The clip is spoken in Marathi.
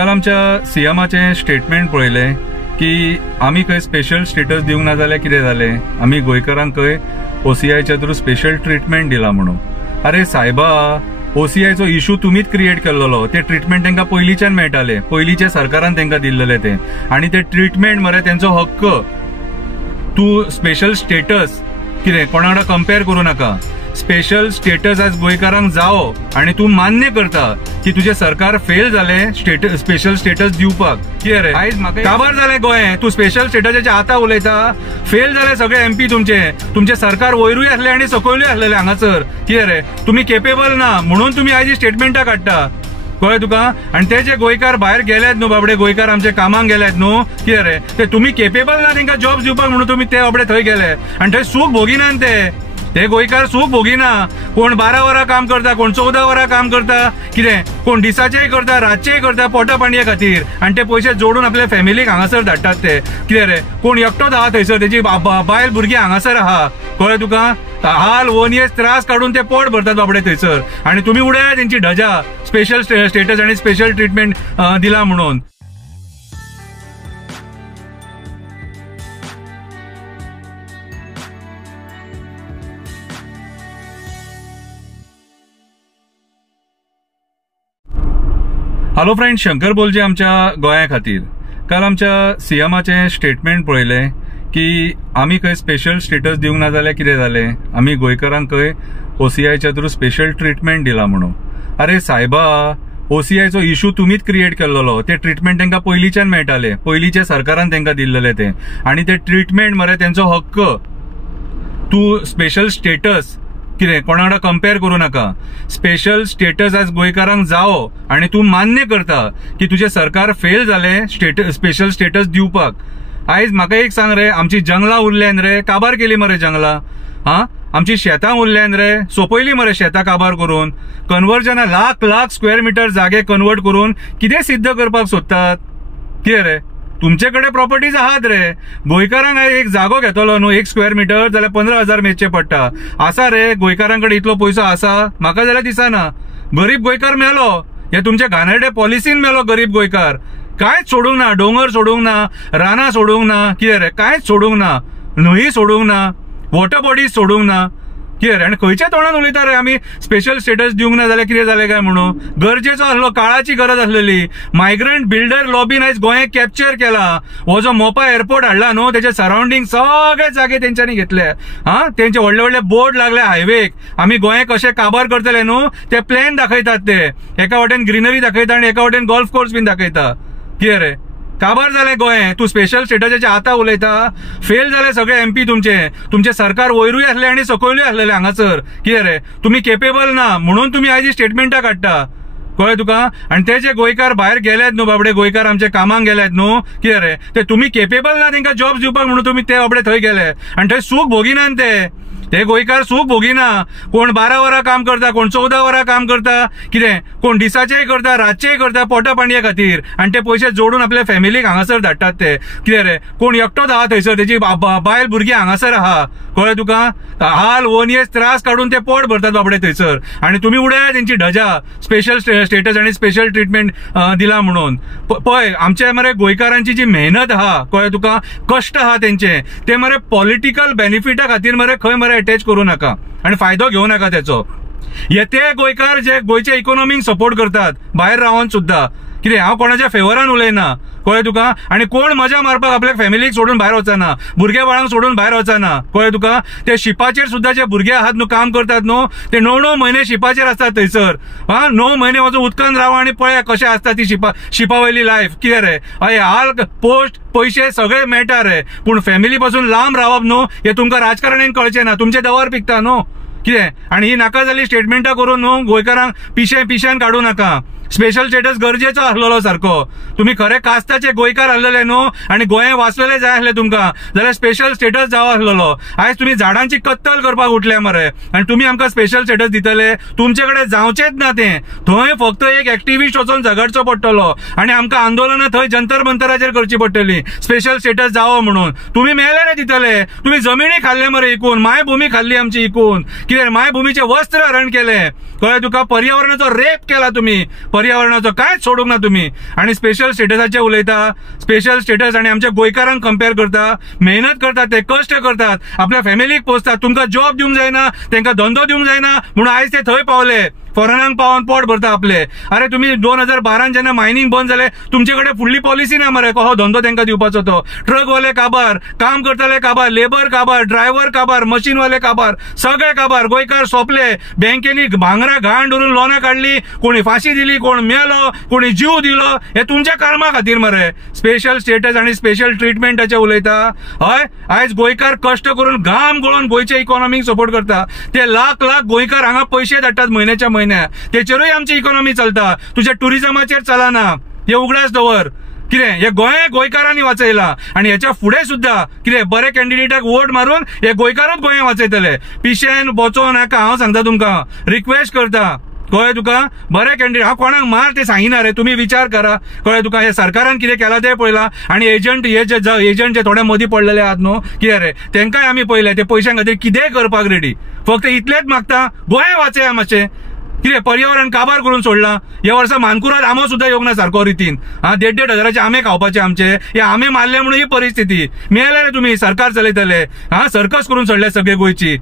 काल आमच्या सीएमाचे स्टेटमेंट पळयले की आमी खंय स्पेशल स्टेटस दिवंक ना जाल्यार कितें जालें, आमी गोंयकारांक खंय ओसीआयच्या थ्रू स्पेशल ट्रिटमेंट दिला म्हणून. अरे सायबा, ओसीआयचो इश्यू तुमीच क्रिएट केल्लो. ते ट्रिटमेंट तांकां पयलींच्यान मेळटाले, पयलींच्या सरकारान तांकां दिल्लेले ते, आनी ते ट्रिटमेंट मरे तेंचो हक्क. तूं स्पेशल स्टेटस कितें कोणा वांगडा कंपेर करूं नाका. स्पेशल स्टेटस आज गोंयकारांक जावो आनी तूं मान्य करता की तुजें सरकार फेल जालें स्पेशल स्टेटस दिवपाक. कितें रे आयज म्हाका काबार जालें गोंय, तूं स्पेशल स्टेटसाचे आतां उलयता. फेल जाले सगळे एमपी तुमचे सरकार वयरूय आसले आनी सकयलूय आसलेले हांगासर. कितें रे तुमी केपेबल ना म्हणून तुमी आयज स्टेटमेंटां काडटा, कळ्ळें तुका. आनी ते जे गोंयकार भायर गेल्यात न्हू बाबडे, गोंयकार आमचे कामाक गेल्यात न्हू, कितें रे ते तुमी केपेबल ना तांकां जॉब दिवपाक म्हणून तुमी ते बाबडे थंय गेले आनी थंय सूख भोगिनात ते गोंयकार सूख भोगिना. कोण 12 वरां काम करता, कोण 14 वरां काम करता, कितें कोण दिसाचेय करता, रातचेय करता पोटा पाणये खातीर, आनी ते पयशे जोडून आपल्या फॅमिलीक हांगासर धाडटात ते. कितें रे कोण एकटोच आहा थंयसर, तेजी बायल भुरगीं हांगासर आहा, कळ्ळें तुका. हाल वनियेस त्रास काडून ते पोट भरतात बाबडे थंयसर, आनी तुमी उडया तेंची ढजा स्पेशल स्टेटस आनी स्पेशल ट्रिटमेंट दिला म्हणून. हॅलो फ्रेंड, शंकर बोलचे आमच्या गोंया खातीर. काल आमच्या सीएमाचे स्टेटमेंट पळयले की आमी खंय स्पेशल स्टेटस दिवंक ना जाल्यार कितें जालें, आमी गोंयकारांक खंय ओसीआयच्या थ्रू स्पेशल ट्रिटमेंट दिला म्हणून. अरे सायबा, ओसीआयचो इश्यू तुमीच क्रिएट केल्लो. ते ट्रिटमेंट तांकां पयलींच्यान मेळटाले, पयलींच्या सरकारान तांकां दिल्लेले ते, आनी ते ट्रिटमेंट मरे तेंचो हक्क. तूं स्पेशल स्टेटस कितें कोणा वांगडा कंपेर करूं नाका. स्पेशल स्टेटस आज गोंयकारांक जावो आनी तूं मान्य करता की तुजें सरकार फेल जालें स्पेशल स्टेटस दिवपाक. आयज म्हाका एक सांग रे, आमची जंगलां उरल्यान रे, काबार केली मरे जंगलां. आमची शेतां उरल्यान रे, सोंपयली मरे शेतां काबार करून. कन्वर्जना लाख स्क्वेअर मिटर जागे कन्वर्ट करून कितें सिद्ध करपाक सोदतात. कितें रे तुमचे कडेन प्रॉपर्टीज आहात रे. गोंयकारांक एक जागो घेतलो न्हू 1 स्क्वेअर मिटर जाल्यार 15,000 मेजचे पडटा. आसा रे गोंयकारांकडे इतलो पयसो आसा? म्हाका जाल्यार दिसना. गरीब गोंयकार मेलो, हे तुमच्या घाणेरडे पॉलिसीन मेलो गरीब गोंयकार. कांयच सोडूंक ना, डोंगर सोडूंक ना, रानां सोडूंक ना, कितें रे कांयच सोडूंक ना, न्हंय सोडूंक ना, वॉटर बॉडीज सोडूंक ना. कितें रे आनी खंयच्या तोंडान उलयता रे आमी स्पेशल स्टेटस दिवंक ना जाल्यार कितें जालें काय म्हणून. गरजेचो आसलो, काळाची गरज आसलेली. मायग्रंट बिल्डर लॉबीन आयज गोंयाक कॅप्चर केला. हो जो मोपा एअरपोर्ट हाडला न्हू, तेचे सराउंडिंग सगळे जागे तेंच्यांनी घेतले. तेंचे व्हडले व्हडले बोर्ड लागले हायवेक. आमी गोंयाक कशें काबार करतले न्हू ते प्लॅन दाखयतात ते. एका वाटेन ग्रीनरी दाखयता आनी एका वाटेन गोल्फ कोर्स बीन दाखयता. कितें रे काबार जालें गोंय, तूं स्पेशल स्टेटसाचे आतां उलयता. फेल जाले सगळे एमपी तुमचे सरकार वयरूय आसले आनी सकयलूय आसलेले हांगासर. कितें रे तुमी केपेबल ना म्हणून तुमी आयज स्टेटमेंटां काडटा, कळ्ळें तुका. आनी ते जे गोंयकार भायर गेल्यात न्हू बाबडे, गोंयकार आमचे कामाक गेल्यात न्हू, कितें रे ते तुमी केपेबल ना तांकां जॉब दिवपाक म्हणून तुमी ते बाबडे थंय गेले आनी थंय सूख भोगिनात ते गोंयकार सूख भोगिना. कोण 12 वरां काम करता, कोण 14 वरां काम करता, कितें कोण दिसाचेय करता, रातचेय करता पोटा पाणये खातीर, आनी ते पयशे जोडून आपल्या फॅमिलीक हांगासर धाडटात ते. कितें रे कोण एकटोच आहा थंयसर, तेजी बायल भुरगीं हांगासर आहा, कळ्ळें तुका. हाल वनियेस त्रास काडून ते पोट भरतात बाबडे थंयसर, आनी तुमी उडया तेंची ढजा स्पेशल स्टेटस आनी स्पेशल ट्रिटमेंट दिला म्हणून. पळय आमच्या मरे गोंयकारांची जी मेहनत आहा, कळ्ळें तुका, कश्ट आहा तेंचे, ते मरे पॉलिटिकल बेनिफिटा खातीर मरे खंय मरे अटॅच करूं नाका आनी फायदो घेवं नाका त्याचो. हे ते गोंयकार जे गोंयच्या इकॉनॉमीक सपोर्ट करतात भायर रावन सुद्धा. कितें हांव कोणाच्या फेवरान उलयना, कळ्ळें तुका. आनी कोण मजा मारपाक आपल्या फॅमिलीक सोडून भायर वचना, भुरगे बाळांक सोडून भायर वचना, कळ्ळें तुका. ते शिपाचेर सुद्धा जे भुरगे आहात न्हू काम करतात न्हू, ते 9 म्हयने शिपाचेर असतात थंयसर. 9 म्हयने वचून उदकान राव आनी पळया कशें आसता ती शिपावयली लायफ. कितें रे हय हाल पोस्ट पयशे सगळे मेळटा रे, पूण फॅमिली पासून लांब रावप न्हू हे तुमकां राजकारण्यान कळचें ना. तुमचे दवर पिकता न्हू, कितें. आनी ही नाका जाली स्टेटमेंटां करून न्हू गोंयकारांक पिश्यान काडूं नाका. स्पेशल स्टेटस गरजेचो आसलेलो सारको. तुम्ही खरे कास्ताचे गोंयकार आसलेले न्हू आनी गोंय वाचलेले जाय आसले तुमकां जाल्यार स्पेशल स्टेटस जावो आसलेलो. आयज तुम्ही झाडांची कत्तल करपाक उठले मरे आनी तुम्ही आमकां स्पेशल स्टेटस दितले. तुमचे कडेन जावचेच ना ते. थंय फक्त एक एक्टिव्हिस्ट वचून झगडचो पडटलो आनी आमकां आंदोलनां थंय जंतर मंतराचेर करची पडटली स्पेशल स्टेटस जावो म्हणून. तुम्ही मेले रे दितले. तुम्ही जमिनी खाल्ले मरे इकून, मायभूमी खाल्ली आमची इकून. कितें मायभूमीचे वस्त्र हरण केले, कळ्ळें तुका. पर्यावरणाचो रेप केला तुम्ही. पर्यावरणाचो कांयच सोडूंक ना तुम्ही. आणि स्पेशल स्टेटसाचे उलयता, स्पेशल स्टेटस आणि आमच्या गोंयकारांक कंपेअर करता. मेहनत करतात ते, कश्ट करतात, आपल्या फॅमिलीक पोसतात. तुमकां जॉब दिवंक जायना, तांकां धंदो दिवंक जायना म्हणून आयज ते थंय पावले, फॉरेनांक पावन पोट भरता आपले. अरे तुम्ही 2012 जेन्ना मायनिंग बंद जाले तुमचे कडेन फुडली पॉलिसी ना मरे हो धंदो तांकां दिवपाचो. तो ट्रकवाले काबार, काम करतले काबार, लेबर काबार, ड्रायव्हर काबार, मशीनवाले काबार, सगळे काबार. गोंयकार सोंपले. बँकेनी भांगरा घाण धरून लोनां काढली, कोणी फाशी दिली, कोण मेलो, कोणी जीव दिलो. हे तुमच्या कर्मा खातीर मरे. स्पेशल स्टेटस आणि स्पेशल ट्रीटमेंटाचे उलयता. हय आयज गोंयकार कश्ट करून घाम गळोवन गोंयच्या इकॉनॉमीक सपोर्ट करता. ते लाख लाख गोंयकार हांगा पयशे धाडटात म्हयन्याच्या म्हयन्या. तेचेरूय आमची इकॉनॉमी चलता. तुझ्या टुरिझमाचेर चलना. हे उगडास दवर. कितें हे गोंयकारांनी वाचयला. आणि ह्याच्या फुडें सुद्धा कितें बरे कॅन्डिडेटाक वोट मारून हे गोंयकारूच गोंय वाचयतले. पिशेन बोचोन नाका. हांव सांगता तुमकां, रिक्वेस्ट करता. कळ्ळें तुका, बरे कॅन्डिडेट. हांव कोणाक मार ते सांगिना रे, तुम्ही विचार करा. कळ्ळें तुका, हे सरकारान कितें केलां ते पळयलां. आणि एजंट जे थोडे मदीं पडलेले आहात न्हू, कितें रे तेंकाय आमी पळयले. ते पयशां खातीर कितेंय करपाक रेडी. फक्त इतलेंच मागता, गोंय वाचया मातशें. कितें पर्यावरण काबार करून सोडला. ह्या वर्सा मानकुराद आंबो सुद्धा येवंक ना सारको रितीन. 1.5 हजाराचे आंबे खावपाचे आमचे. हे आंबे मारले म्हणून ही परिस्थिती. मेळले रे तुम्ही, सरकार चलयतले. सर्कस करून सोडले सगळे गोंयची.